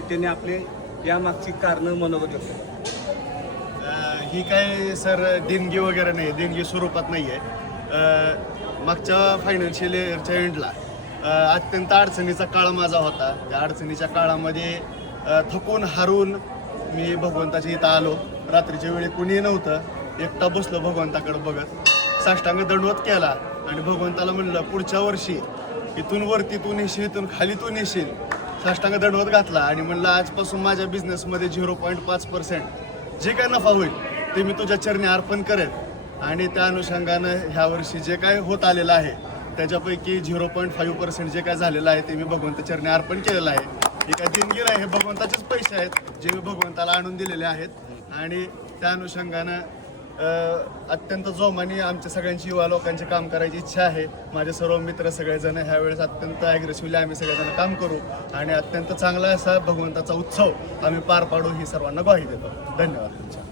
की त्यांनी आपले यामागची कारणं मनोगत व्यक्त केली. ही काय सर देणगी वगैरे नाही, देणगी स्वरूपात नाही आहे. मागच्या फायनान्शियल इयरच्या एंडला अत्यंत अडचणीचा काळ माझा होता. त्या अडचणीच्या काळामध्ये थकून हारून मी भगवंताच्या इथं आलो. रात्रीच्या वेळी कुणीही नव्हतं, एकटा बसलो भगवंताकडे बघत, साष्टांग दंडवत केला आणि भगवंताला म्हणलं पुढच्या वर्षी इथून वरती तू नेशील, इथून खाली तू नेशील. साष्टांग दंडवत घातला आणि म्हणलं आजपासून माझ्या बिझनेसमध्ये 0.5% जे काय नफा होईल ते मी तुझ्या चरणी अर्पण करेन. आणि त्या अनुषंगानं ह्या वर्षी जे काय होत आलेलं आहे त्याच्यापैकी 0.5% जे काय झालेलं आहे ते मी भगवंत चरणी अर्पण केलेलं आहे. हे काय देणगी नाही, हे भगवंताचेच पैसे आहेत जे मी भगवंताला आणून दिलेले आहेत. आणि त्या अनुषंगानं अत्यंत जोमाने आमच्या सगळ्यांची युवा लोकांचे काम करायची इच्छा आहे. माझे सर्व मित्र सगळेजण ह्यावेळेस अत्यंत ॲग्रेसिव्हली आम्ही सगळेजण काम करू आणि अत्यंत चांगला असा भगवंताचा उत्सव आम्ही पार पाडू ही सर्वांना ग्वाही देतो. धन्यवाद तुमच्या.